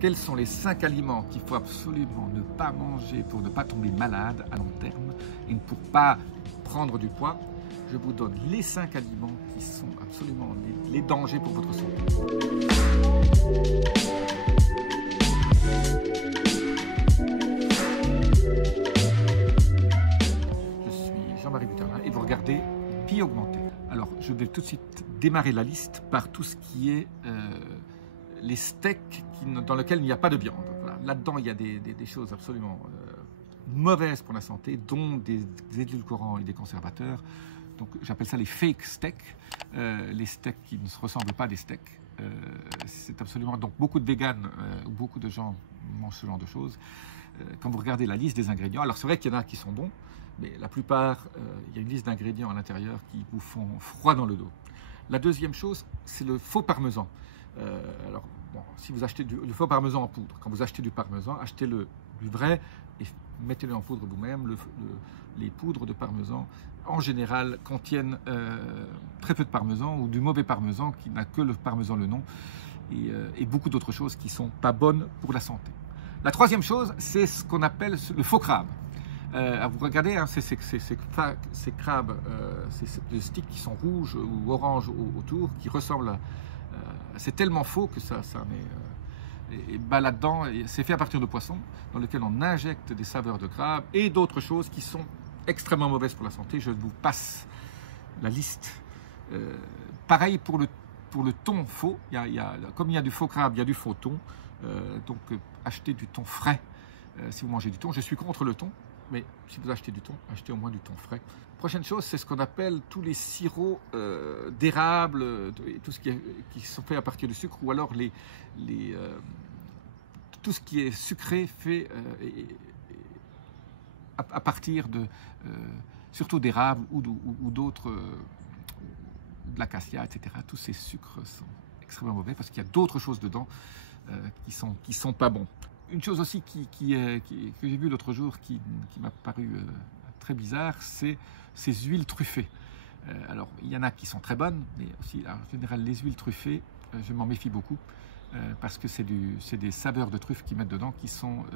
quels sont les 5 aliments qu'il faut absolument ne pas manger pour ne pas tomber malade à long terme et pour ne pas prendre du poids. Je vous donne les 5 aliments qui sont absolument les dangers pour votre santé. Je suis Jean-Marie Buterlin et vous regardez Vie augmentée. Alors, je vais tout de suite démarrer la liste par tout ce qui est les steaks dans lesquels il n'y a pas de viande. Voilà. Là-dedans, il y a des choses absolument mauvaises pour la santé, dont des édulcorants et des conservateurs. Donc, j'appelle ça les fake steaks, les steaks qui ne se ressemblent pas à des steaks. C'est absolument... Donc, beaucoup de véganes, beaucoup de gens mangent ce genre de choses. Quand vous regardez la liste des ingrédients, alors c'est vrai qu'il y en a qui sont bons, mais la plupart, il y a une liste d'ingrédients à l'intérieur qui vous font froid dans le dos. La deuxième chose, c'est le faux parmesan. Alors, bon, si vous achetez le faux parmesan en poudre, quand vous achetez du parmesan, achetez-le du vrai et mettez-le en poudre vous-même. Les poudres de parmesan, en général, contiennent très peu de parmesan ou du mauvais parmesan qui n'a que le parmesan le nom et beaucoup d'autres choses qui ne sont pas bonnes pour la santé. La troisième chose, c'est ce qu'on appelle le faux crabe. Vous regardez, hein, ces crabes, ces sticks qui sont rouges ou oranges autour, qui ressemblent à... c'est tellement faux que ça en est... ben là-dedans, c'est fait à partir de poissons, dans lequel on injecte des saveurs de crabe et d'autres choses qui sont extrêmement mauvaises pour la santé. Je vous passe la liste. Pareil pour le thon faux. Comme il y a du faux crabe, il y a du faux thon. Donc, achetez du thon frais si vous mangez du thon. Je suis contre le thon. Mais si vous achetez du thon, achetez au moins du thon frais. Prochaine chose, c'est ce qu'on appelle tous les sirops d'érable, tout ce qui sont faits à partir du sucre, ou alors tout ce qui est sucré fait à partir de surtout d'érable ou d'autres, de l'acacia, etc. Tous ces sucres sont extrêmement mauvais parce qu'il y a d'autres choses dedans qui sont pas bons. Une chose aussi que j'ai vue l'autre jour qui m'a paru très bizarre, c'est ces huiles truffées. Alors, il y en a qui sont très bonnes, mais aussi, en général, les huiles truffées, je m'en méfie beaucoup, parce que c'est des saveurs de truffe qu'ils mettent dedans, qui sont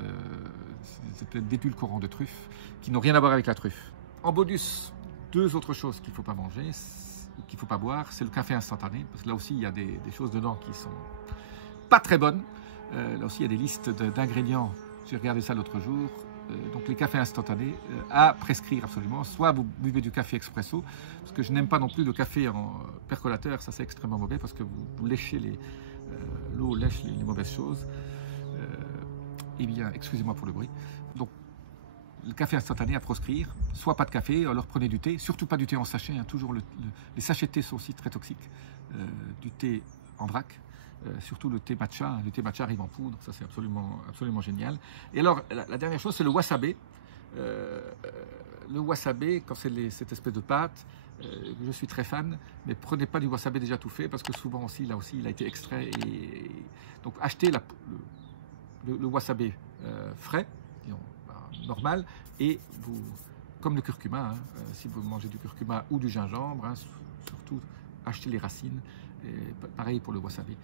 d'édulcorants de truffe, qui n'ont rien à voir avec la truffe. En bonus, 2 autres choses qu'il ne faut pas manger, qu'il ne faut pas boire, c'est le café instantané, parce que là aussi, il y a des choses dedans qui sont pas très bonnes. Là aussi, il y a des listes d'ingrédients. J'ai regardé ça l'autre jour. Donc, les cafés instantanés à prescrire absolument. Soit vous buvez du café expresso, parce que je n'aime pas non plus le café en percolateur. Ça, c'est extrêmement mauvais parce que vous léchez l'eau lèche les mauvaises choses. Eh bien, excusez-moi pour le bruit. Donc, le café instantané à proscrire. Soit pas de café, alors prenez du thé. Surtout pas du thé en sachet. Hein. Toujours les sachets de thé sont aussi très toxiques. Du thé en vrac. Surtout le thé matcha. Le thé matcha arrive en poudre, ça c'est absolument génial. Et alors, la dernière chose, c'est le wasabi. Le wasabi, quand c'est cette espèce de pâte, je suis très fan, mais prenez pas du wasabi déjà tout fait, parce que souvent aussi, là aussi, il a été extrait. Donc, achetez le wasabi frais, disons, normal, et comme le curcuma, hein, si vous mangez du curcuma ou du gingembre, hein, surtout, achetez les racines. Et pareil pour le wasabi.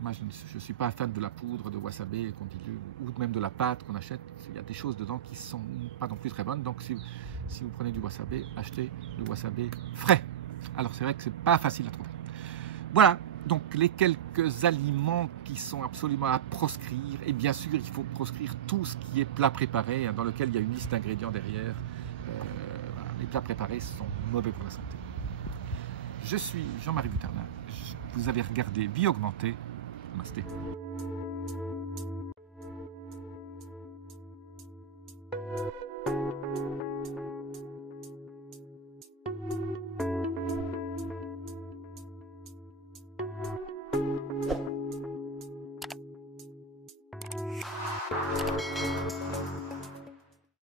Moi, je ne suis pas fan de la poudre de wasabi qu'on dilue, ou même de la pâte qu'on achète. Il y a des choses dedans qui ne sont pas non plus très bonnes. Donc, si vous prenez du wasabi, achetez le wasabi frais. Alors, c'est vrai que ce n'est pas facile à trouver. Voilà, donc les quelques aliments qui sont absolument à proscrire. Et bien sûr, il faut proscrire tout ce qui est plat préparé, hein, dans lequel il y a une liste d'ingrédients derrière. Voilà, les plats préparés sont mauvais pour la santé. Je suis Jean-Marie Buterlin. Vous avez regardé Vie augmentée. Namasté.